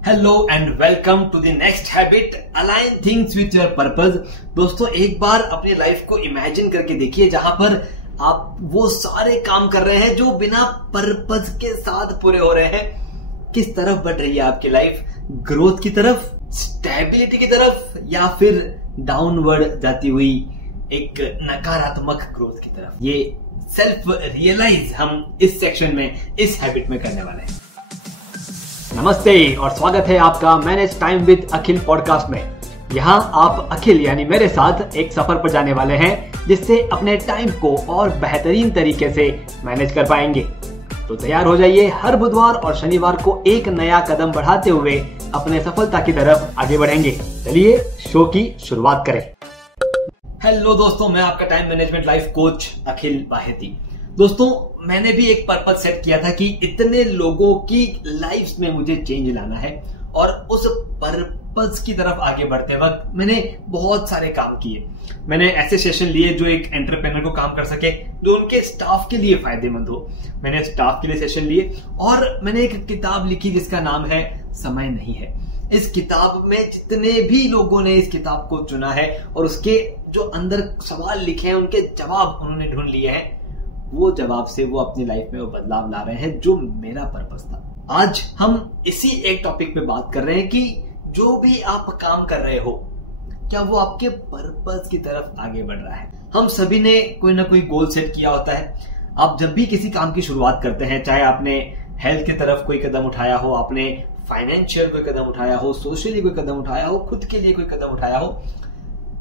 Hello and welcome to the next habit, align things with your purpose. दोस्तों, एक बार अपनी life को imagine करके देखिए जहां पर आप वो सारे काम कर रहे हैं जो बिना पर्पस के साथ पूरे हो रहे हैं। किस तरफ बढ़ रही है आपकी लाइफ? ग्रोथ की तरफ, स्टेबिलिटी की तरफ, या फिर डाउनवर्ड जाती हुई एक नकारात्मक ग्रोथ की तरफ? ये सेल्फ रियलाइज हम इस सेक्शन में, इस हैबिट में करने वाले हैं। नमस्ते और स्वागत है आपका manage time with Akhil podcast में। यहाँ आप अखिल यानी मेरे साथ एक सफर पर जाने वाले हैं जिससे अपने टाइम को और बेहतरीन तरीके से मैनेज कर पाएंगे। तो तैयार हो जाइए, हर बुधवार और शनिवार को एक नया कदम बढ़ाते हुए अपने सफलता की तरफ आगे बढ़ेंगे। चलिए शो की शुरुआत करें। हेलो दोस्तों, मैं आपका टाइम मैनेजमेंट लाइफ कोच अखिल बाहेती। दोस्तों, मैंने भी एक पर्पस सेट किया था कि इतने लोगों की लाइफ्स में मुझे चेंज लाना है, और उस पर्पस की तरफ आगे बढ़ते वक्त मैंने बहुत सारे काम किए। मैंने ऐसे सेशन लिए जो एक एंटरप्रेन्योर को काम कर सके, जो उनके स्टाफ के लिए फायदेमंद हो। मैंने स्टाफ के लिए सेशन लिए और मैंने एक किताब लिखी जिसका नाम है समय नहीं है। इस किताब में जितने भी लोगों ने इस किताब को चुना है और उसके जो अंदर सवाल लिखे हैं, उनके जवाब उन्होंने ढूंढ लिए हैं। वो जवाब से वो अपनी लाइफ में वो बदलाव ला रहे हैं जो मेरा पर्पस था। आज हम इसी एक टॉपिक पे बात कर रहे हैं कि जो भी आप काम कर रहे हो, क्या वो आपके पर्पस की तरफ आगे बढ़ रहा है? हम सभी ने कोई ना कोई गोल सेट किया होता है। आप जब भी किसी काम की शुरुआत करते हैं, चाहे आपने हेल्थ की तरफ कोई कदम उठाया हो, आपने फाइनेंशियल कोई कदम उठाया हो, सोशली कोई कदम उठाया हो, खुद के लिए कोई कदम उठाया हो,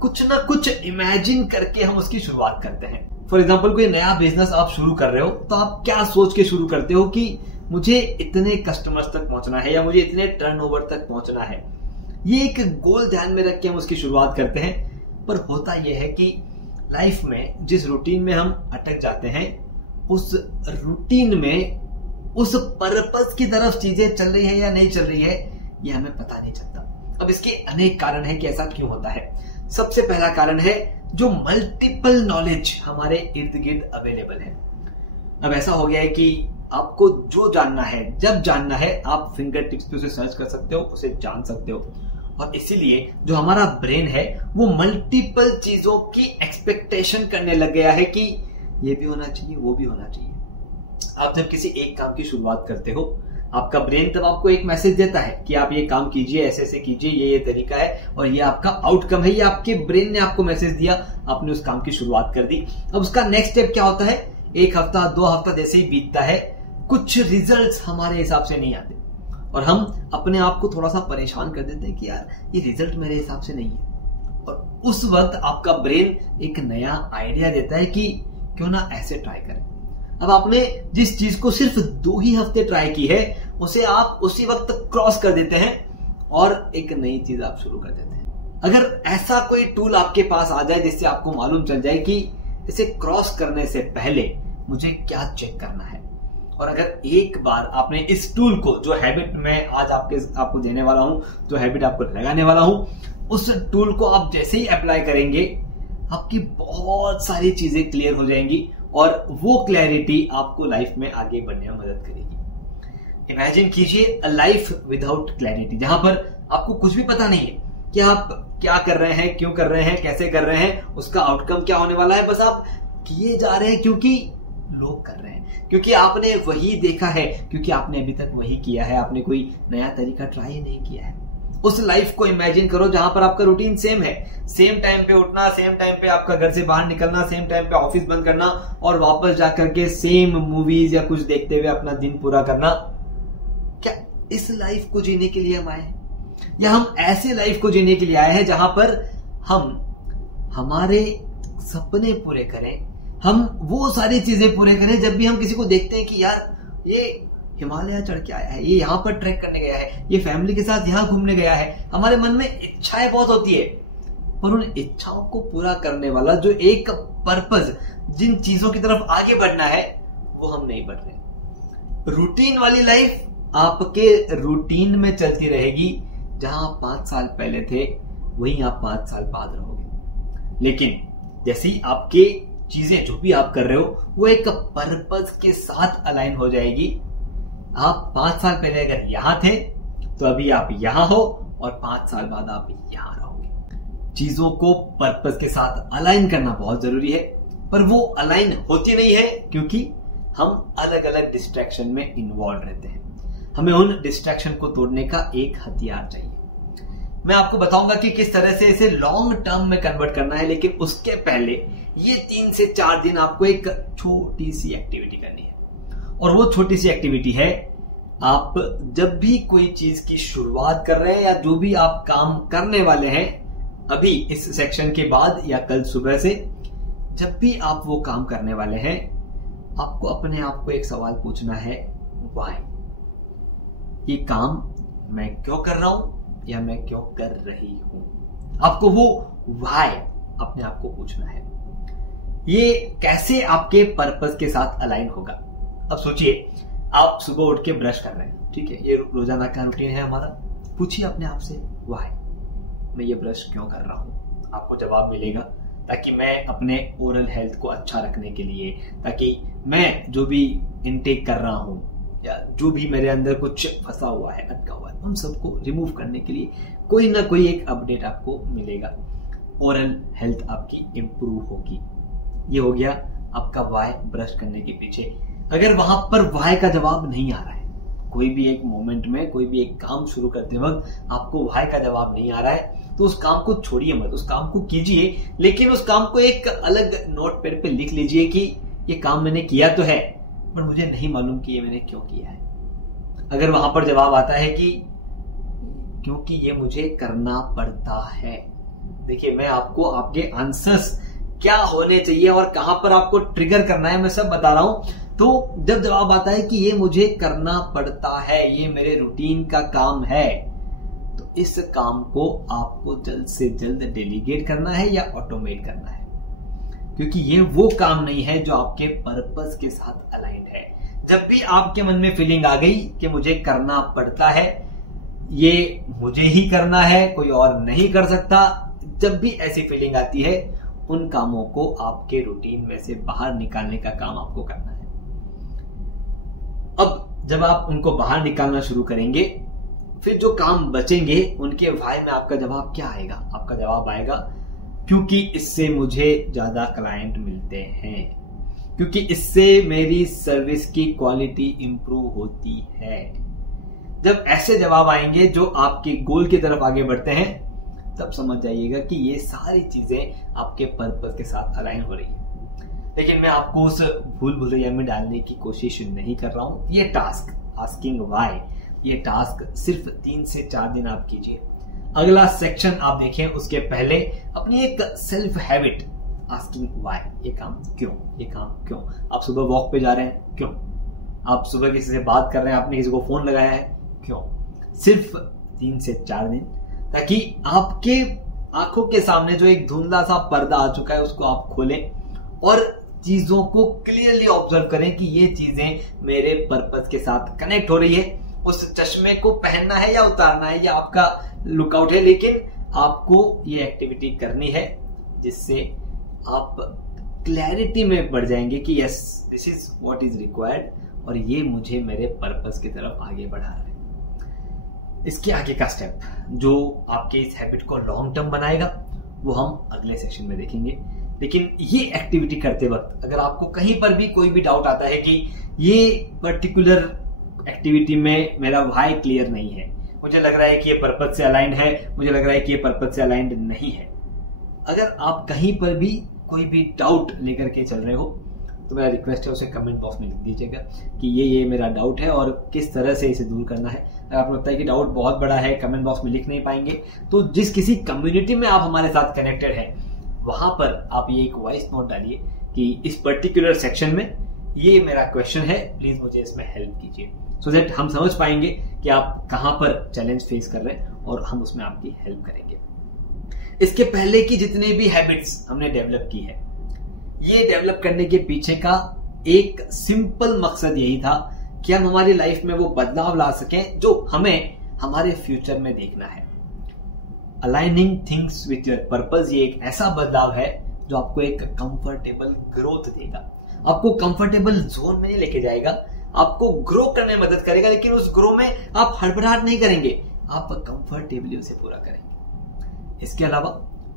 कुछ ना कुछ इमेजिन करके हम उसकी शुरुआत करते हैं। फॉर एग्जाम्पल, कोई नया बिजनेस आप शुरू कर रहे हो तो आप क्या सोच के शुरू करते हो कि मुझे इतने कस्टमर्स तक पहुंचना है या मुझे इतने टर्नओवर तक पहुंचना है। ये एक गोल ध्यान में रख के हम उसकी शुरुआत करते हैं। पर होता यह है कि लाइफ में जिस रूटीन में हम अटक जाते हैं, उस रूटीन में उस पर्पस की तरफ चीजें चल रही है या नहीं चल रही है, ये हमें पता नहीं चलता। अब इसके अनेक कारण है कि ऐसा क्यों होता है। सबसे पहला कारण है जो मल्टीपल नॉलेज हमारे इर्द गिर्द अवेलेबल है। अब ऐसा हो गया है कि आपको जो जानना है, जब जानना है, आप फिंगर टिप्स पे उसे सर्च कर सकते हो, उसे जान सकते हो। और इसीलिए जो हमारा ब्रेन है वो मल्टीपल चीजों की एक्सपेक्टेशन करने लग गया है कि ये भी होना चाहिए, वो भी होना चाहिए। आप जब किसी एक काम की शुरुआत करते हो, आपका ब्रेन तब आपको एक मैसेज देता है कि आप ये काम कीजिए, ऐसे ऐसे कीजिए, ये तरीका है और ये आपका आउटकम है। ये आपके ब्रेन ने आपको मैसेज दिया, आपने उस काम की शुरुआत कर दी। अब उसका नेक्स्ट स्टेप क्या होता है? एक हफ्ता, 2 हफ्ता जैसे ही बीतता है, कुछ रिजल्ट्स हमारे हिसाब से नहीं आते और हम अपने आप को थोड़ा सा परेशान कर देते हैं कि यार ये रिजल्ट मेरे हिसाब से नहीं है। और उस वक्त आपका ब्रेन एक नया आइडिया देता है कि क्यों ना ऐसे ट्राई करें। अब आपने जिस चीज को सिर्फ 2 ही हफ्ते ट्राई की है, उसे आप उसी वक्त क्रॉस कर देते हैं और एक नई चीज आप शुरू कर देते हैं। अगर ऐसा कोई टूल आपके पास आ जाए जिससे आपको मालूम चल जाए कि इसे क्रॉस करने से पहले मुझे क्या चेक करना है, और अगर एक बार आपने इस टूल को, जो हैबिट मैं आज आपको देने वाला हूं, जो हैबिट आपको लगाने वाला हूं, उस टूल को आप जैसे ही अप्लाई करेंगे, आपकी बहुत सारी चीजें क्लियर हो जाएंगी और वो क्लैरिटी आपको लाइफ में आगे बढ़ने में मदद करेगी। इमेजिन कीजिए अ लाइफ विदाउट क्लैरिटी, जहां पर आपको कुछ भी पता नहीं है कि आप क्या कर रहे हैं, क्यों कर रहे हैं, कैसे कर रहे हैं, उसका आउटकम क्या होने वाला है। बस आप किए जा रहे हैं क्योंकि लोग कर रहे हैं, क्योंकि आपने वही देखा है, क्योंकि आपने अभी तक वही किया है, आपने कोई नया तरीका ट्राई नहीं किया है। उस लाइफ को इमेजिन करो जहां पर आपका रूटीन सेम है, सेम टाइम पे उठना, सेम टाइम पे आपका घर से बाहर निकलना, सेम टाइम पे ऑफिस बंद करना और वापस जाकर के सेम मूवीज या कुछ देखते हुए अपना दिन पूरा करना। क्या इस लाइफ को जीने के लिए हम आए हैं, या हम ऐसे लाइफ को जीने के लिए आए हैं जहां पर हम हमारे सपने पूरे करें, हम वो सारी चीजें पूरे करें? जब भी हम किसी को देखते हैं कि यार ये हिमालय चढ़ के आया है, ये यहाँ पर ट्रैक करने गया है, ये फैमिली के साथ यहाँ घूमने गया है, हमारे मन में इच्छाएं बहुत होती है, पर उन इच्छाओं को पूरा करने वाला जो एक पर्पस, जिन चीजों की तरफ आगे बढ़ना है, वो हम नहीं बढ़ रहे। रूटीन वाली लाइफ आपके रूटीन में चलती रहेगी। जहां आप 5 साल पहले थे, वहीं आप 5 साल बाद रहोगे। लेकिन जैसे आपके चीजें जो भी आप कर रहे हो वो एक पर्पस के साथ अलाइन हो जाएगी। आप 5 साल पहले अगर यहां थे तो अभी आप यहां हो और 5 साल बाद आप यहां रहोगे। चीजों को पर्पस के साथ अलाइन करना बहुत जरूरी है, पर वो अलाइन होती नहीं है क्योंकि हम अलग अलग डिस्ट्रैक्शन में इन्वॉल्व रहते हैं। हमें उन डिस्ट्रैक्शन को तोड़ने का एक हथियार चाहिए। मैं आपको बताऊंगा कि किस तरह से इसे लॉन्ग टर्म में कन्वर्ट करना है, लेकिन उसके पहले ये 3 से 4 दिन आपको एक छोटी सी एक्टिविटी करनी है। और वो छोटी सी एक्टिविटी है, आप जब भी कोई चीज की शुरुआत कर रहे हैं या जो भी आप काम करने वाले हैं अभी इस सेक्शन के बाद या कल सुबह से, जब भी आप वो काम करने वाले हैं, आपको अपने आप को एक सवाल पूछना है, व्हाई? ये काम मैं क्यों कर रहा हूं या मैं क्यों कर रही हूं? आपको वो व्हाई अपने आप को पूछना है। ये कैसे आपके पर्पस के साथ अलाइन होगा? अब सोचिए, आप सुबह उठ के ब्रश कर रहे हैं, ठीक है, ये रोजाना का रूटीन है हमारा। पूछिए अपने आप से, व्हाई? मैं ये ब्रश क्यों कर रहा हूं? आपको जवाब मिलेगा, ताकि मैं अपने ओरल हेल्थ को अच्छा रखने के लिए, ताकि मैं जो भी इनटेक कर रहा हूं या जो भी मेरे अंदर कुछ फंसा हुआ है, अटका हुआ है, उन सबको रिमूव करने के लिए कोई ना कोई एक अपडेट आपको मिलेगा। ओरल हेल्थ आपकी इंप्रूव होगी। ये हो गया आपका व्हाई ब्रश करने के पीछे। अगर वहां पर व्हाई का जवाब नहीं आ रहा है, कोई भी एक मोमेंट में कोई भी एक काम शुरू करते वक्त आपको व्हाई का जवाब नहीं आ रहा है, तो उस काम को छोड़िए मत, उस काम को कीजिए, लेकिन उस काम को एक अलग नोट पैड पे लिख लीजिए कि ये काम मैंने किया तो है, पर मुझे नहीं मालूम कि ये मैंने क्यों किया है। अगर वहां पर जवाब आता है कि क्योंकि ये मुझे करना पड़ता है, देखिए मैं आपको आपके आंसर्स क्या होने चाहिए और कहां पर आपको ट्रिगर करना है मैं सब बता रहा हूं। तो जब जवाब आता है कि ये मुझे करना पड़ता है, ये मेरे रूटीन का काम है, तो इस काम को आपको जल्द से जल्द डेलीगेट करना है या ऑटोमेट करना है, क्योंकि ये वो काम नहीं है जो आपके पर्पस के साथ अलाइंड है। जब भी आपके मन में फीलिंग आ गई कि मुझे करना पड़ता है, ये मुझे ही करना है, कोई और नहीं कर सकता, जब भी ऐसी फीलिंग आती है, उन कामों को आपके रूटीन में से बाहर निकालने का काम आपको करना है। अब जब आप उनको बाहर निकालना शुरू करेंगे, फिर जो काम बचेंगे उनके व्हाई में आपका जवाब क्या आएगा? आपका जवाब आएगा क्योंकि इससे मुझे ज्यादा क्लाइंट मिलते हैं, क्योंकि इससे मेरी सर्विस की क्वालिटी इंप्रूव होती है। जब ऐसे जवाब आएंगे जो आपके गोल की तरफ आगे बढ़ते हैं, तब समझ जाइएगा कि ये सारी चीजें आपके पर्पस के साथ अलाइन हो रही है। लेकिन मैं आपको उस भूल भुलैया में डालने की कोशिश नहीं कर रहा हूं। ये टास्क आस्किंग व्हाई, ये टास्क सिर्फ 3 से 4 दिन आप कीजिए। अगला सेक्शन आप देखें, उसके पहले अपनी एक सेल्फ हैबिट आस्किंग व्हाई, ये काम क्यों, ये काम क्यों? आप सुबह वॉक पे जा रहे हैं, क्यों? आप सुबह किसी से बात कर रहे हैं, आपने किसी को फोन लगाया है, क्यों? सिर्फ 3 से 4 दिन, ताकि आपके आंखों के सामने जो एक धुंधला सा पर्दा आ चुका है उसको आप खोलें और चीजों को क्लियरली ऑब्जर्व करें कि ये चीजें मेरे पर्पस के साथ कनेक्ट हो रही है। उस चश्मे को पहनना है या उतारना है, ये आपका लुकआउट है, लेकिन आपको ये एक्टिविटी करनी है जिससे आप क्लैरिटी में बढ़ जाएंगे कि yes, this is what is required और ये मुझे मेरे पर्पस की तरफ आगे बढ़ा रहा है। इसके आगे का स्टेप जो आपके इस हैबिट को लॉन्ग टर्म बनाएगा वो हम अगले सेशन में देखेंगे। लेकिन ये एक्टिविटी करते वक्त अगर आपको कहीं पर भी कोई भी डाउट आता है कि ये पर्टिकुलर एक्टिविटी में मेरा व्हाई क्लियर नहीं है, मुझे लग रहा है कि ये पर्पस से अलाइंड है, मुझे लग रहा है कि ये पर्पस से अलाइंड नहीं है, अगर आप कहीं पर भी कोई भी डाउट लेकर के चल रहे हो, तो मेरा रिक्वेस्ट है उसे कमेंट बॉक्स में लिख दीजिएगा कि ये मेरा डाउट है और किस तरह से इसे दूर करना है। अगर आपको लगता है कि डाउट बहुत बड़ा है, कमेंट बॉक्स में लिख नहीं पाएंगे, तो जिस किसी कम्युनिटी में आप हमारे साथ कनेक्टेड हैं वहां पर आप ये एक वॉइस नोट डालिए कि इस पर्टिकुलर सेक्शन में ये मेरा क्वेश्चन है, प्लीज मुझे इसमें हेल्प कीजिए, सो दैट हम समझ पाएंगे कि आप कहां पर चैलेंज फेस कर रहे हैं और हम उसमें आपकी हेल्प करेंगे। इसके पहले की जितने भी हैबिट्स हमने डेवलप की है, ये डेवलप करने के पीछे का एक सिंपल मकसद यही था कि हम हमारी लाइफ में वो बदलाव ला सकें जो हमें हमारे फ्यूचर में देखना है। Aligning things with your purpose ये एक ऐसा बदलाव है जो आपको एक कंफर्टेबल ग्रोथ देगा, आपको कंफर्टेबल जोन में नहीं लेके जाएगा, आपको ग्रो करने में मदद करेगा, लेकिन उस ग्रो में आप हड़बड़ाहट नहीं करेंगे, आप कंफर्टेबली उसे पूरा करेंगे। इसके अलावा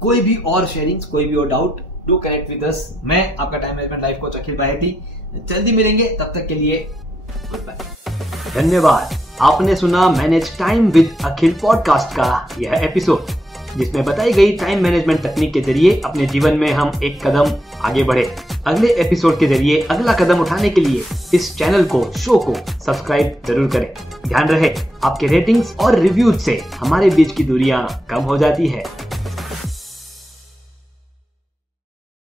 कोई भी और शेयरिंग्स, कोई भी और doubt, do connect with us. मैं आपका टाइम मैनेजमेंट लाइफ कोच अखिल बाहेती। जल्दी मिलेंगे, तब तक के लिए गुड बाय। धन्यवाद। आपने सुना manage time with Akhil podcast का यह एपिसोड, जिसमें बताई गई टाइम मैनेजमेंट तकनीक के जरिए अपने जीवन में हम एक कदम आगे बढ़े। अगले एपिसोड के जरिए अगला कदम उठाने के लिए इस चैनल को, शो को सब्सक्राइब जरूर करें। ध्यान रहे, आपके रेटिंग्स और रिव्यूज से हमारे बीच की दूरियां कम हो जाती है।